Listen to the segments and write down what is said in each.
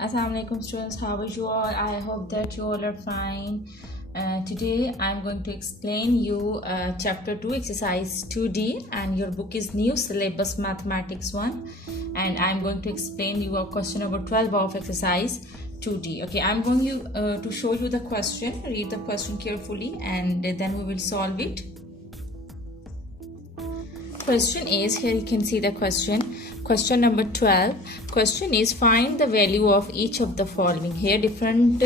Assalamualaikum students, how are you all? I hope that you all are fine. Today I'm going to explain you chapter 2 exercise 2D, and your book is new syllabus mathematics 1, and I'm going to explain you a question number 12 of exercise 2D. Okay, I'm going to show you the question. Read the question carefully and then we will solve it. Question is, here you can see the question number 12. Question is, find the value of each of the following. Here different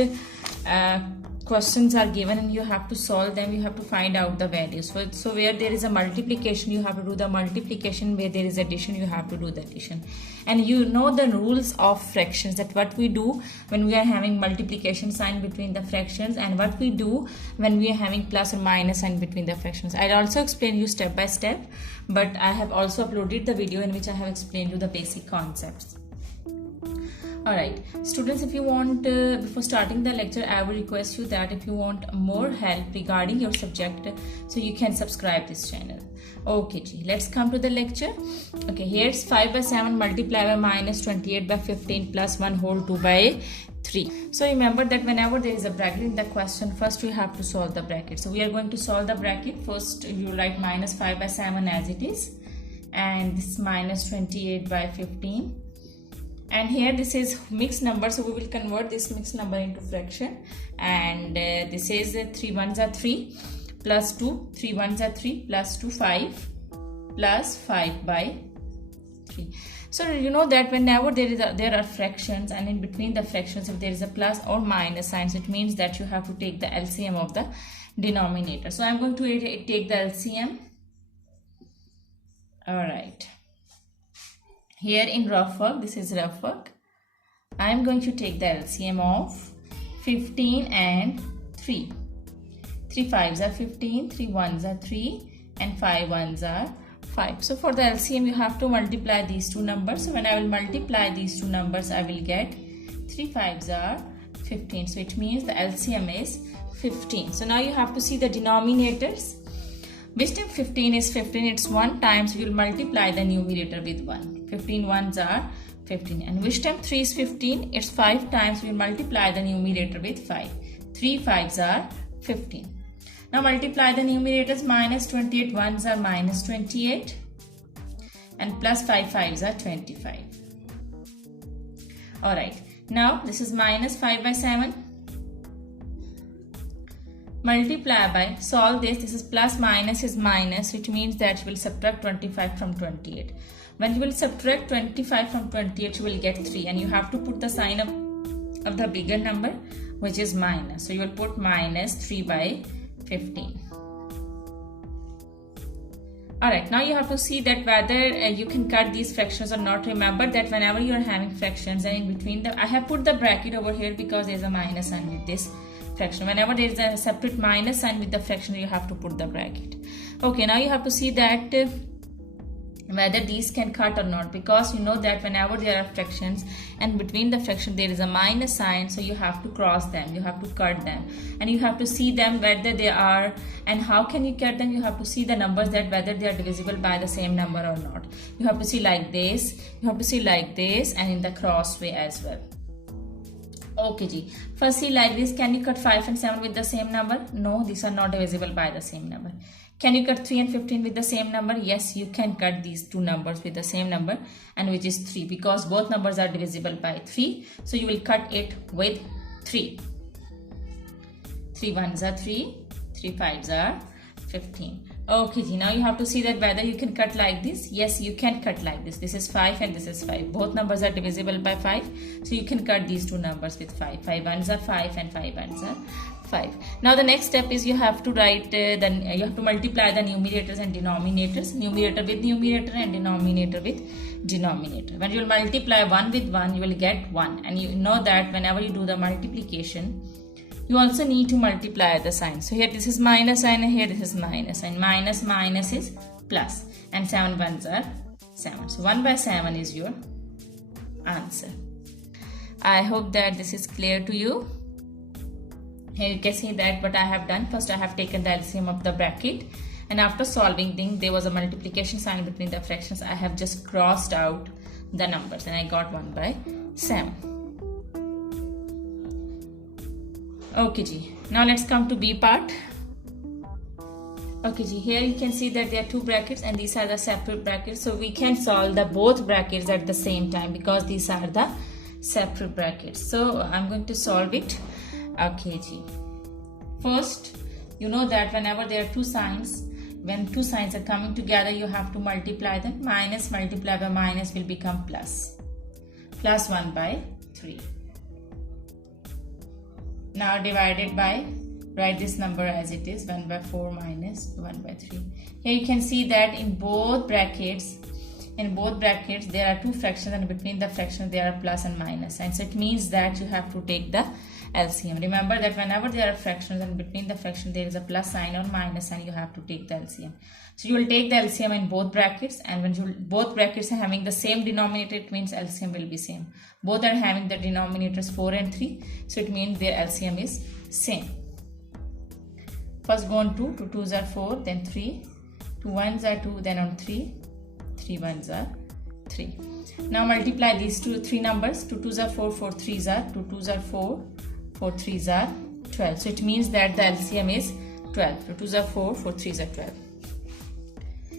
questions are given and you have to solve them. You have to find out the values. So where there is a multiplication, you have to do the multiplication. Where there is addition, you have to do the addition. And you know the rules of fractions, that what we do when we are having multiplication sign between the fractions and what we do when we are having plus or minus sign between the fractions. I'll also explain you step by step, but I have also uploaded the video in which I have explained you the basic concepts. Alright, students, if you want, before starting the lecture, I will request you that if you want more help regarding your subject, so you can subscribe this channel. Okay, let's come to the lecture. Okay, here's 5 by 7 multiplied by minus 28 by 15 plus 1 whole 2 by 3. So remember that whenever there is a bracket in the question, first we have to solve the bracket. So we are going to solve the bracket. First you write minus 5 by 7 as it is, and this is minus 28 by 15. And here this is mixed number, so we will convert this mixed number into fraction. And this is 3 ones are 3 plus 2, 3 ones are 3 plus 2, 5 plus 5 by 3. So you know that whenever there are fractions, and in between the fractions if there is a plus or minus signs, it means that you have to take the LCM of the denominator. So I'm going to take the LCM. Alright. Here in rough work, this is rough work, I am going to take the LCM of 15 and 3. 3 5s are 15, 3 1s are 3, and 5 1s are 5. So for the LCM, you have to multiply these two numbers. So when I will multiply these two numbers, I will get 3 5s are 15. So it means the LCM is 15. So now you have to see the denominators. Which time 15 is 15, it's 1 time, so you will multiply the numerator with 1. 15 ones are 15. And which time 3 is 15, it's 5 times, we will multiply the numerator with 5. 3 5s are 15. Now multiply the numerators. Minus 28 ones are minus 28, and plus 5 5s are 25. Alright, now this is minus 5 by 7. Multiply by, solve this, this is plus minus is minus, which means that you will subtract 25 from 28. When you will subtract 25 from 28, you will get 3, and you have to put the sign of the bigger number, which is minus. So you will put minus 3 by 15. Alright, now you have to see that whether you can cut these fractions or not. Remember that whenever you are having fractions and in between the, I have put the bracket over here because there is a minus sign with this fraction. Whenever there is a separate minus sign with the fraction, you have to put the bracket. Okay, now you have to see that whether these can cut or not, because you know that whenever there are fractions and between the fraction there is a minus sign, so you have to cross them, you have to cut them, and you have to see them whether they are, and how can you cut them? You have to see the numbers, that whether they are divisible by the same number or not. You have to see like this, you have to see like this, and in the cross way as well. Okay ji, first see like this, can you cut 5 and 7 with the same number? No, these are not divisible by the same number. Can you cut 3 and 15 with the same number? Yes, you can cut these two numbers with the same number, and which is 3, because both numbers are divisible by 3. So you will cut it with 3. 3 1s are 3, 3 5s are 15. Okay, now you have to see that whether you can cut like this. Yes, you can cut like this. This is 5 and this is 5. Both numbers are divisible by 5. So you can cut these two numbers with 5. 5 1s are 5 and 5 1s are 5. Now the next step is you have to write, you have to multiply the numerators and denominators. Numerator with numerator and denominator with denominator. When you will multiply 1 with 1, you will get 1. And you know that whenever you do the multiplication, you also need to multiply the sign. So here this is minus sign and here this is minus sign. Minus minus is plus, and 7 ones are 7. So 1 by 7 is your answer. I hope that this is clear to you. Here you can see that what I have done. First I have taken the LCM of the bracket, and after solving things, there was a multiplication sign between the fractions. I have just crossed out the numbers and I got 1 by 7. Okay ji. Now let's come to B part. Okay ji, here you can see that there are two brackets and these are the separate brackets. So we can solve the both brackets at the same time because these are the separate brackets. So I'm going to solve it. Okay ji. First, you know that whenever there are two signs, when two signs are coming together, you have to multiply them. Minus multiplied by minus will become plus. Plus 1 by 3. Now divided by, write this number as it is, 1 by 4 minus 1 by 3. Here you can see that in both brackets there are two fractions and between the fractions there are plus and minus signs. So it means that you have to take the LCM. Remember that whenever there are fractions and between the fraction there is a plus sign or minus sign, you have to take the LCM. So you will take the LCM in both brackets, and when both brackets are having the same denominator, it means LCM will be same. Both are having the denominators 4 and 3, so it means their LCM is same. First go on 2, 2 2s are 4, then 3, 2 1s are 2, then on 3, 3 1s are 3. Now multiply these three numbers, 2 2s are 4, 4 3s are, 2 2s are 4, 4 3s are 12. So it means that the LCM is 12. 2 2s are 4, 4 3s are 12.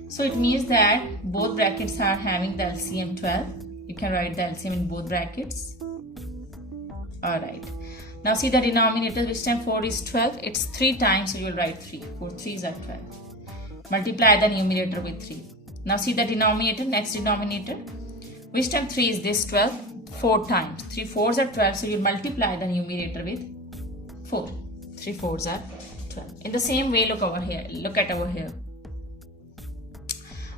So it means that both brackets are having the LCM 12. You can write the LCM in both brackets. Alright. Now see the denominator, which time 4 is 12. It's 3 times, so you will write 3. 4 3s are 12. Multiply the numerator with 3. Now see the denominator, next denominator. Which time 3 is this 12? 4 times. 3 4s are 12, so you multiply the numerator with 4. 3 4s are 12. In the same way, look over here. Look at over here.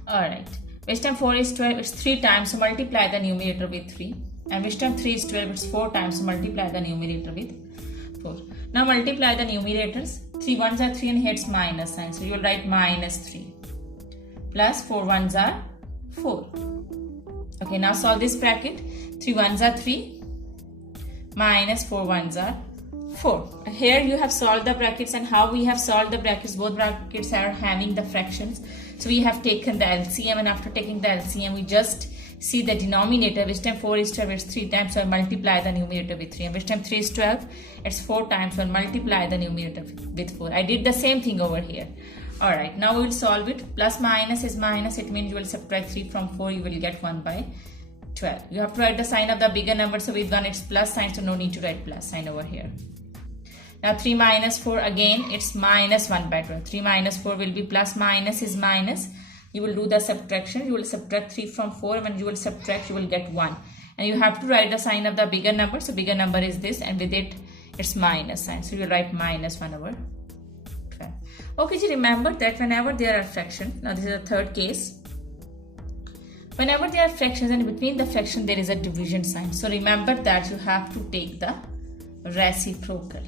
Alright. Which time 4 is 12? It's 3 times, so multiply the numerator with 3. And which time 3 is 12? It's 4 times, so multiply the numerator with 4. Now multiply the numerators. 3 1s are 3 and here it's minus sign. So you will write minus 3. Plus 4 1s are 4. Okay, now solve this bracket. 3 1s are 3. Minus 4 1s are 4. Here you have solved the brackets, and how we have solved the brackets, both brackets are having the fractions. So we have taken the LCM, and after taking the LCM, we just see the denominator. Which time 4 is 12, it's 3 times, so I multiply the numerator with 3. And which time 3 is 12, it's 4 times, so I multiply the numerator with 4. I did the same thing over here. Alright, now we will solve it. Plus minus is minus, it means you will subtract 3 from 4, you will get 1 by 12. You have to write the sign of the bigger number, so with 1 it's plus sign, so no need to write plus sign over here. Now 3 minus 4, again it's minus 1 by 12. 3 minus 4 will be plus, minus is minus. You will do the subtraction. You will subtract 3 from 4. When you will subtract, you will get 1. And you have to write the sign of the bigger number. So bigger number is this, and with it, it's minus sign. So you will write minus 1 over 12. Okay, so remember that whenever there are fractions, now this is the third case. Whenever there are fractions and between the fraction there is a division sign. So remember that you have to take the reciprocal.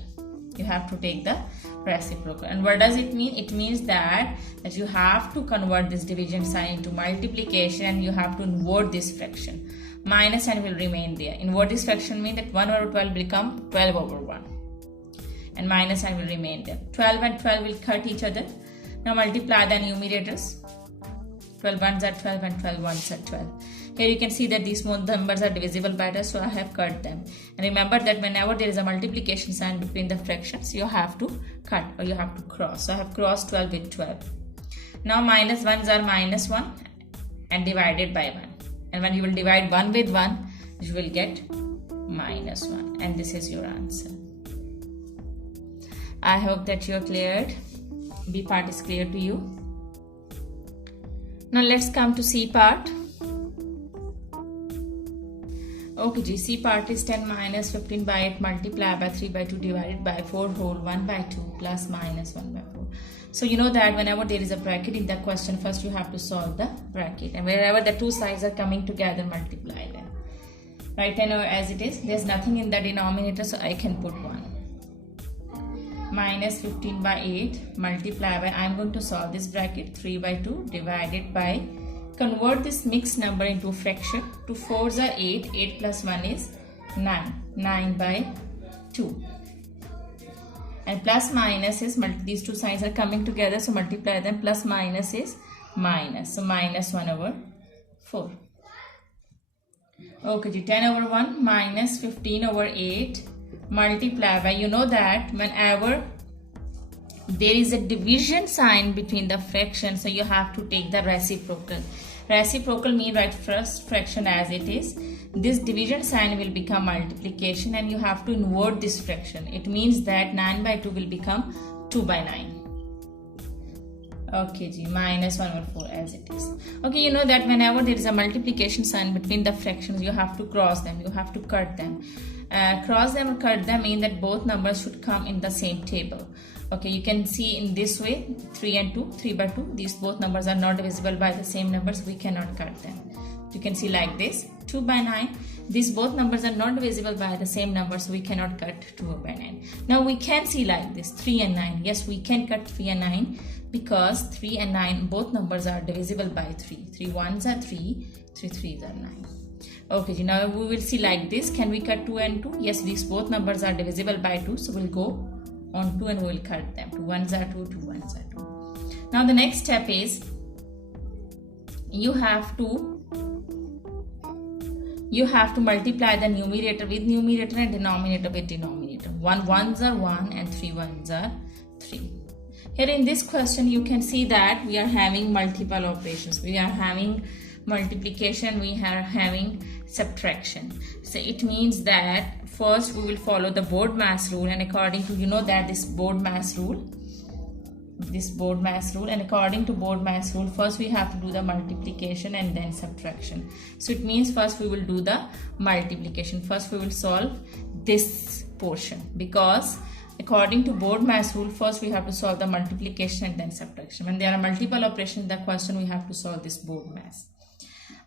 You have to take the reciprocal. And what does it mean? It means that you have to convert this division sign into multiplication, and you have to invert this fraction. Minus sign will remain there. Invert this fraction means that 1 over 12 will become 12 over 1. And minus sign will remain there. 12 and 12 will cut each other. Now multiply the numerators. 12 1s are 12 and 12 1s are 12. Here you can see that these numbers are divisible by 2, so I have cut them. And remember that whenever there is a multiplication sign between the fractions, you have to cut or you have to cross. So I have crossed 12 with 12. Now minus 1s are minus 1 and divided by 1. And when you will divide 1 with 1, you will get minus 1. And this is your answer. I hope that you are cleared. B part is clear to you. Now let's come to C part. Okay, C part is 10 minus 15 by 8 multiplied by 3 by 2 divided by 4 whole 1 by 2 plus minus 1 by 4. So you know that whenever there is a bracket in the question, first you have to solve the bracket. And wherever the two sides are coming together, multiply them. Right, I know as it is, there's nothing in the denominator, so I can put 1. Minus 15 by 8 multiply by, I'm going to solve this bracket, 3 by 2 divided by, convert this mixed number into a fraction. 2 4s are 8, 8 plus 1 is 9, 9 by 2. And plus minus is, these two signs are coming together, so multiply them, plus minus is minus, so minus 1 over 4. Okay, 10 over 1 minus 15 over 8 multiply by, you know that whenever there is a division sign between the fractions, so you have to take the reciprocal. Reciprocal means write first fraction as it is. This division sign will become multiplication and you have to invert this fraction. It means that 9 by 2 will become 2 by 9. Okay, ji, minus 1 over 4 as it is. Okay, you know that whenever there is a multiplication sign between the fractions, you have to cross them, you have to cut them. Cross them or cut them mean that both numbers should come in the same table. Okay, you can see in this way, 3 and 2, 3 by 2, these both numbers are not divisible by the same numbers, we cannot cut them. You can see like this, 2 by 9, these both numbers are not divisible by the same number, so we cannot cut 2 by 9. Now we can see like this, 3 and 9, yes, we can cut 3 and 9 because 3 and 9, both numbers are divisible by 3. 3 ones are 3, 3 threes are 9. Okay, now we will see like this, can we cut 2 and 2? Yes, these both numbers are divisible by 2, so we'll go on 2 and we will cut them. 2 ones are 2, 2 ones are 2. Now the next step is you have to multiply the numerator with numerator and denominator with denominator. 1 ones are 1 and 3 ones are 3. Here in this question you can see that we are having multiple operations. We are having multiplication, we are having subtraction. So it means that first we will follow the BODMAS rule, and according to, you know that this BODMAS rule, and according to BODMAS rule, first we have to do the multiplication and then subtraction. So it means first we will do the multiplication. First we will solve this portion, because according to BODMAS rule, first we have to solve the multiplication and then subtraction. When there are multiple operations in the question, we have to solve this BODMAS.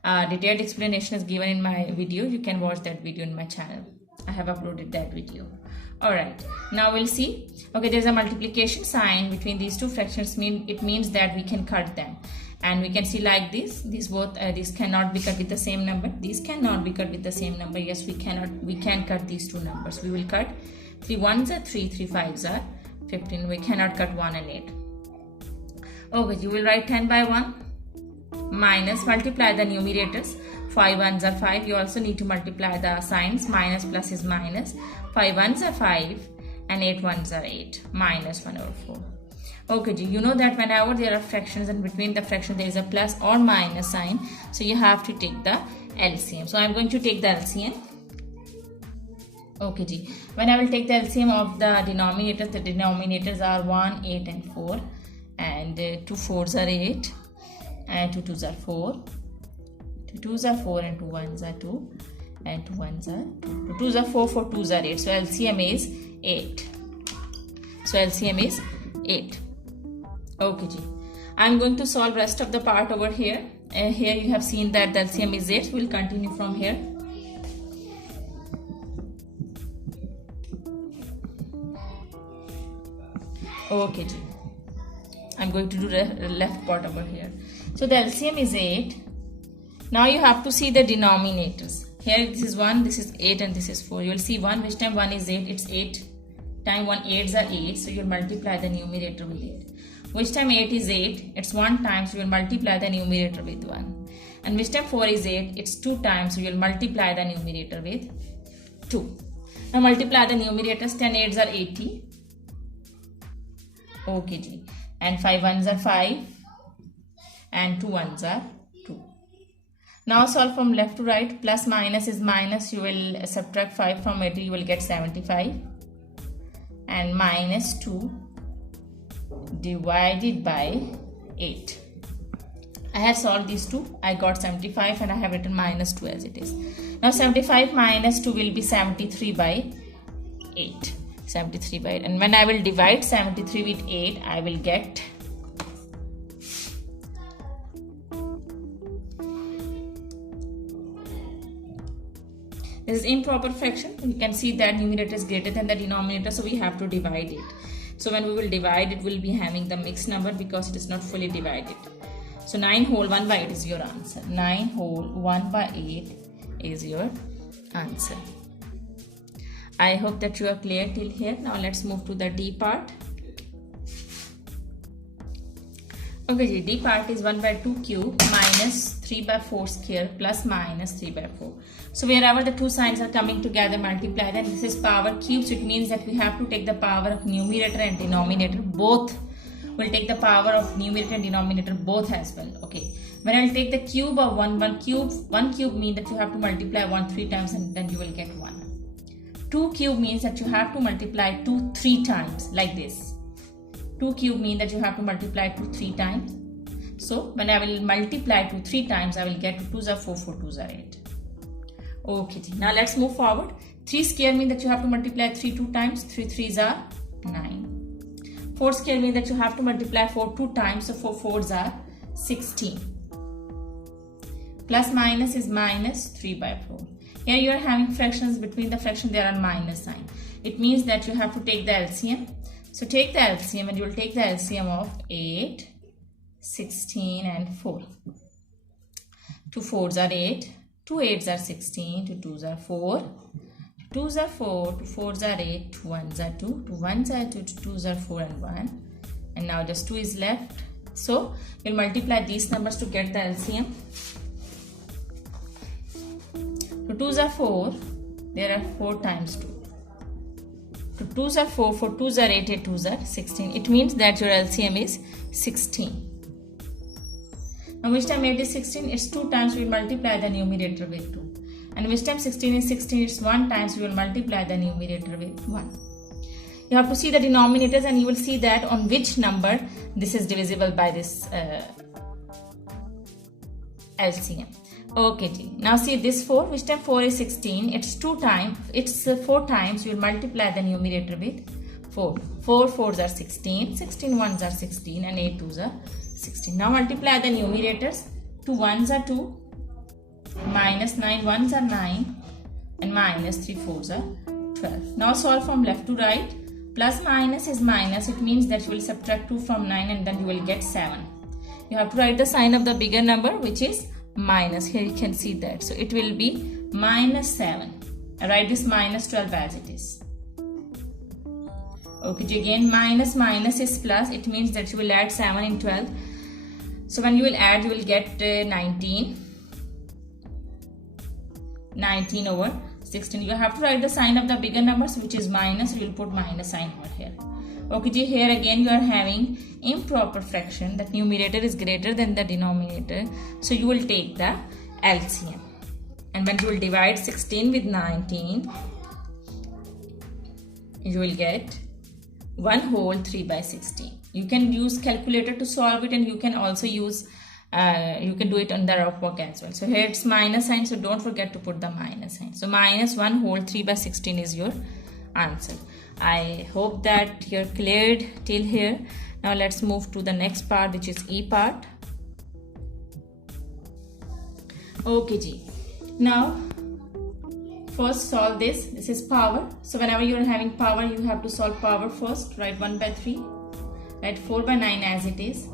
Detailed explanation is given in my video. You can watch that video in my channel. I have uploaded that video. Alright, now we'll see. Okay, there's a multiplication sign between these two fractions. It means that we can cut them. And we can see like this. These cannot be cut with the same number. These cannot be cut with the same number. Yes, we can cut these two numbers. We will cut 3 ones are 3, 3 fives are 15. We cannot cut 1 and 8. Okay, you will write 10 by 1 minus, multiply the numerators. 5 ones are 5. You also need to multiply the signs. Minus plus is minus. 5 ones are 5 and 8 ones are 8. Minus 1 over 4. Okay, you know that whenever there are fractions and between the fraction there is a plus or minus sign, so you have to take the LCM. So I am going to take the LCM. Okay, ji. When I will take the LCM of the denominators are 1, 8 and 4, and 2 4s are 8 and 2 2s are 4. 2 2s are 4 and 2 1s are 2 and 2 1s are 2. 2 2s are 4, 4 2s are 8. So LCM is 8. So LCM is 8. Okay, ji. I am going to solve rest of the part over here. Here you have seen that the LCM is 8. We will continue from here. Okay, ji. I'm going to do the left part over here. So the LCM is 8. Now you have to see the denominators. Here this is 1, this is 8 and this is 4. You will see 1, which time 1 is 8, it's 8 time 1 8s are 8, so you will multiply the numerator with 8. Which time 8 is 8, it's 1 time, so you will multiply the numerator with 1. And which time 4 is 8, it's 2 times, so you will multiply the numerator with 2. Now multiply the numerators. 10 8s are 80. Okay, ji. And 5 1s are 5 and 2 1s are 2. Now solve from left to right. Plus minus is minus. You will subtract 5 from 80. You will get 75. And minus 2 divided by 8. I have solved these two. I got 75 and I have written minus 2 as it is. Now 75 minus 2 will be 73 by 8. 73 by 8. And when I will divide 73 with 8, I will get this is improper fraction. You can see that numerator is greater than the denominator, so we have to divide it. So when we will divide it, we will be having the mixed number because it is not fully divided. So 9 whole 1 by 8 is your answer. 9 whole 1 by 8 is your answer. I hope that you are clear till here. Now let's move to the D part. Okay, D part is 1 by 2 cube minus 3 by 4 square plus minus 3 by 4. So wherever the two signs are coming together, multiply, then this is power cube. So it means that we have to take the power of numerator and denominator both. We'll take the power of numerator and denominator both as well. Okay. When I'll take the cube of 1 cube means that you have to multiply 1 3 times and then you will get 1. 2 cube means that you have to multiply 2 3 times like this. 2 cube means that you have to multiply 2 3 times. So when I will multiply 2 3 times, I will get 2 2s are 4, 4 2s are 8. Okay, now let's move forward. 3 square means that you have to multiply 3 2 times. 3 3s are 9. 4 square means that you have to multiply 4 2 times. So 4 4s are 16. Plus minus is minus 3 by 4. Here you are having fractions. Between the fraction there are minus sign. It means that you have to take the LCM. So take the LCM and you will take the LCM of 8, 16 and 4. 2 4s are 8, 2 8s are 16, 2 2s are 4, 2 2s are 4, 2 4s are 8, 2 1s are 2, 2 1s are 2, 2 2s are 4 and 1. And now just 2 is left. So you'll multiply these numbers to get the LCM. 2 2s are 4, there are 4 times 2. 2 2s are 4, 4 2s are 8, 8 2s are 16. It means that your LCM is 16. Now which time 8 is 16? It's 2 times, we will multiply the numerator with 2. And which time 16 is 16? It's 1 times, we will multiply the numerator with 1. You have to see the denominators and you will see that on which number this is divisible by this LCM. Okay, now see this 4, which time 4 is 16, it's 2 times, it's 4 times, we will multiply the numerator with 4. 4 4s are 16, 16 1s are 16 and 8 2s are 16. Now multiply the numerators. 2 1s are 2, minus 9 1s are 9 and minus 3 4s are 12. Now solve from left to right. Plus minus is minus. It means that you will subtract 2 from 9 and then you will get 7. You have to write the sign of the bigger number, which is minus. Here you can see that. So it will be minus 7. I write this minus 12 as it is. Okay, again minus minus is plus. It means that you will add 7 in 12. So when you will add, you will get 19. 19 over 16. You have to write the sign of the bigger numbers, which is minus. You will put minus sign over here. Okay, here again you are having improper fraction. The numerator is greater than the denominator. So you will take the LCM. And when you will divide 16 with 19, you will get 1 whole 3 by 16. You can use calculator to solve it, and you can also use you can do it on the rough work as well. So here it's minus sign, so don't forget to put the minus sign. So minus 1 whole 3 by 16 is your answer. I hope that you're cleared till here. Now let's move to the next part, which is E part. Okay G. Now first solve this. This is power. So whenever you are having power, you have to solve power first. Write 1 by 3. Write 4 by 9 as it is.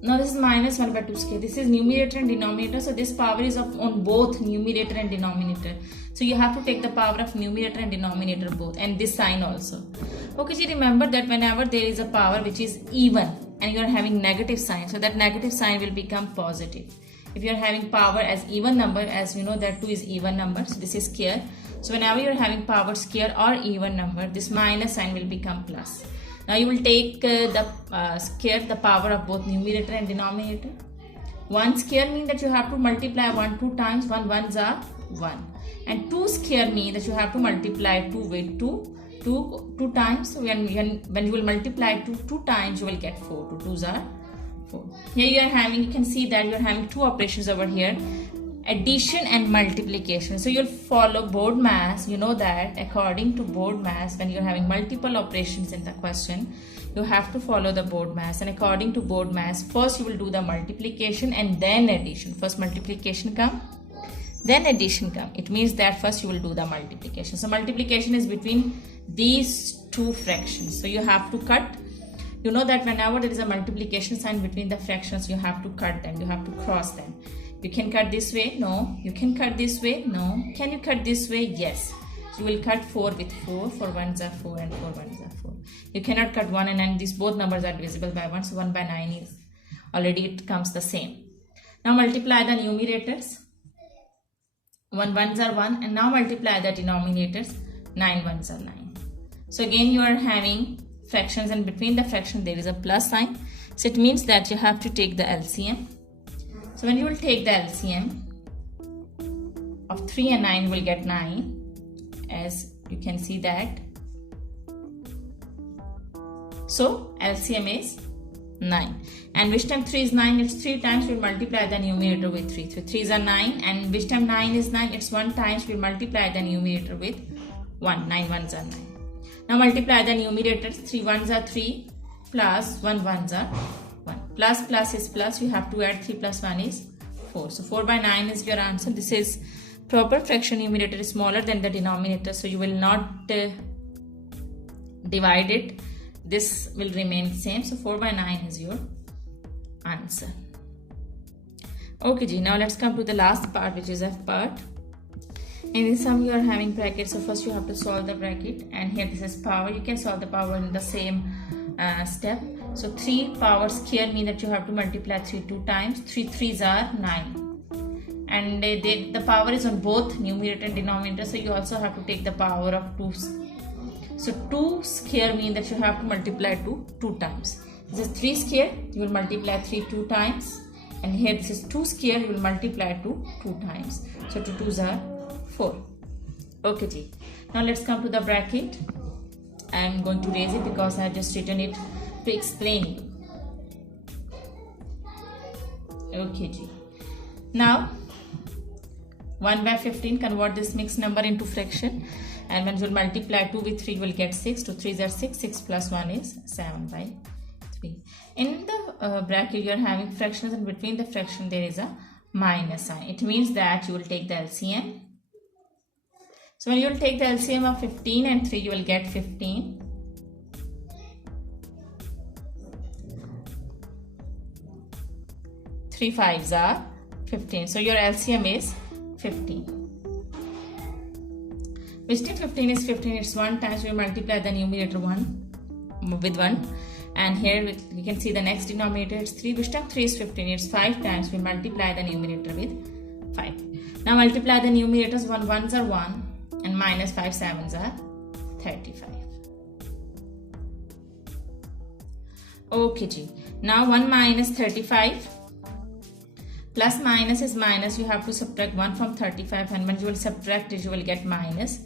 Now this is minus 1 by 2 square. This is numerator and denominator. So this power is on both numerator and denominator. So you have to take the power of numerator and denominator both, and this sign also. Okay, so remember that whenever there is a power which is even and you are having negative sign, so that negative sign will become positive. If you are having power as even number, as you know that 2 is even number, so this is square. So whenever you are having power square or even number, this minus sign will become plus. Now you will take the square, the power of both numerator and denominator. 1 square means that you have to multiply 1 2 times. 1 1s are 1. And 2 square means that you have to multiply 2 with 2 times. So when you will multiply 2 times, you will get 4. 2 2s are 4. Here you are having, you can see that you are having two operations over here, addition and multiplication. So you'll follow board mass. You know that according to board mass, when you're having multiple operations in the question, you have to follow the board mass. And according to board mass, first you will do the multiplication and then addition. First multiplication come, then addition come. It means that first you will do the multiplication. So multiplication is between these two fractions. So you have to cut. You know that whenever there is a multiplication sign between the fractions, you have to cut them. You have to cross them. You can cut this way. No. You can cut this way. No. Can you cut this way? Yes. So you will cut 4 with 4. 4 1s are 4 and 4 1s are 4. You cannot cut 1 and 9. These both numbers are divisible by 1. So 1 by 9 is already, it comes the same. Now multiply the numerators. 1 ones are 1, and now multiply the denominators. 9 ones are 9. So again you are having fractions, and between the fraction there is a plus sign. So it means that you have to take the LCM. So when you will take the LCM of 3 and 9, you will get 9, as you can see that. So LCM is 9, and which time 3 is 9, it's 3 times, we'll multiply the numerator with 3. So 3s are 9, and which time 9 is 9, it's 1 times, we'll multiply the numerator with 1. 9 ones are 9. Now multiply the numerators. 3 ones are 3 plus 1 ones are 1. Plus plus is plus, you have to add 3 plus 1 is 4. So 4 by 9 is your answer. This is proper fraction. Numerator is smaller than the denominator, so you will not divide it. This will remain same. So 4 by 9 is your answer. Okay ji, now let's come to the last part, which is F part. In this sum you are having brackets, so first you have to solve the bracket, and here this is power. You can solve the power in the same step. So 3 power square mean that you have to multiply 3 2 times. 3 3s are 9, and the power is on both numerator and denominator, so you also have to take the power of 2. So 2 square mean that you have to multiply 2 times. This is 3 square, you will multiply 3 2 times, and here this is 2 square, you will multiply 2 times. So 2 2s are 4. Okay ji. Now let's come to the bracket. I am going to raise it because I have just written it to explain you. Okay ji. Now 1 by 15, convert this mixed number into fraction, and when you will multiply 2 with 3, you will get 6. 2 3s are 6. 6 plus 1 is 7 by 3. In the bracket you are having fractions, and between the fraction there is a minus sign. It means that you will take the LCM. So when you will take the LCM of 15 and 3, you will get 15. Three fives are 15. So your LCM is 15. Which time 15 is 15? It's 1 times, we multiply the numerator 1 with 1. And here we can see the next denominator, it's 3. Which time 3 is 15? It's 5 times, we multiply the numerator with 5. Now multiply the numerators. 1 ones are 1, and minus 5 sevens are 35. Okay ji. Now 1 minus 35. Plus minus is minus, you have to subtract 1 from 35, and when you will subtract it, you will get minus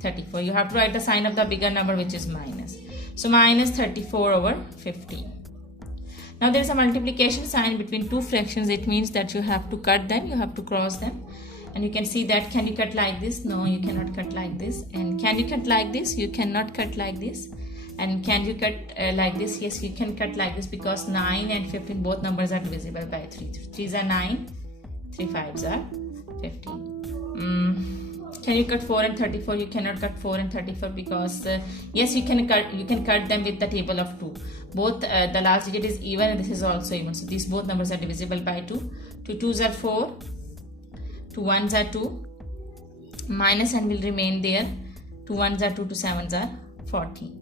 34. You have to write the sign of the bigger number, which is minus. So minus 34 over 15. Now there is a multiplication sign between two fractions. It means that you have to cut them, you have to cross them. And you can see that, can you cut like this? No, you cannot cut like this. And can you cut like this? You cannot cut like this. And can you cut like this? Yes, you can cut like this, because 9 and 15 both numbers are divisible by 3. 3s are 9, 3 5s are 15. Can you cut 4 and 34? You cannot cut 4 and 34, because yes, you can cut them with the table of 2. Both the last digit is even, and this is also even. So these both numbers are divisible by 2. 2 2s are 4. 2 1s are 2. Minus and will remain there. 2 1s are 2. 2 7s are 14.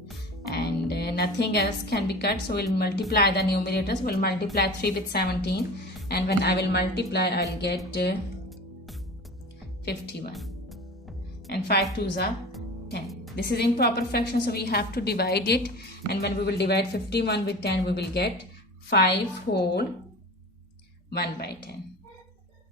And nothing else can be cut, so we'll multiply the numerators. We'll multiply 3 with 17, and when I will multiply, I'll get 51, and 5 2s are 10. This is improper fraction, so we have to divide it, and when we will divide 51 with 10, we will get 5 whole 1 by 10.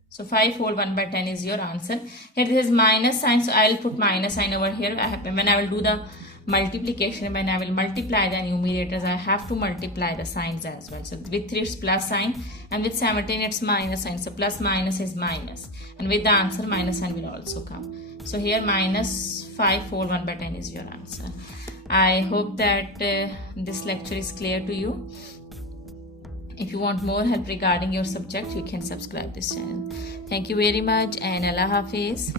So 5 whole 1 by 10 is your answer. Here this is minus sign, so I will put minus sign over here. When I will do the multiplication, when I will multiply the numerators, I have to multiply the signs as well. So with 3 it's plus sign, and with 17 it's minus sign. So plus minus is minus, and with the answer minus sign will also come. So here minus 5 whole 1 by 10 is your answer. I hope that this lecture is clear to you. If you want more help regarding your subject, you can subscribe this channel. Thank you very much, and Allah Hafiz.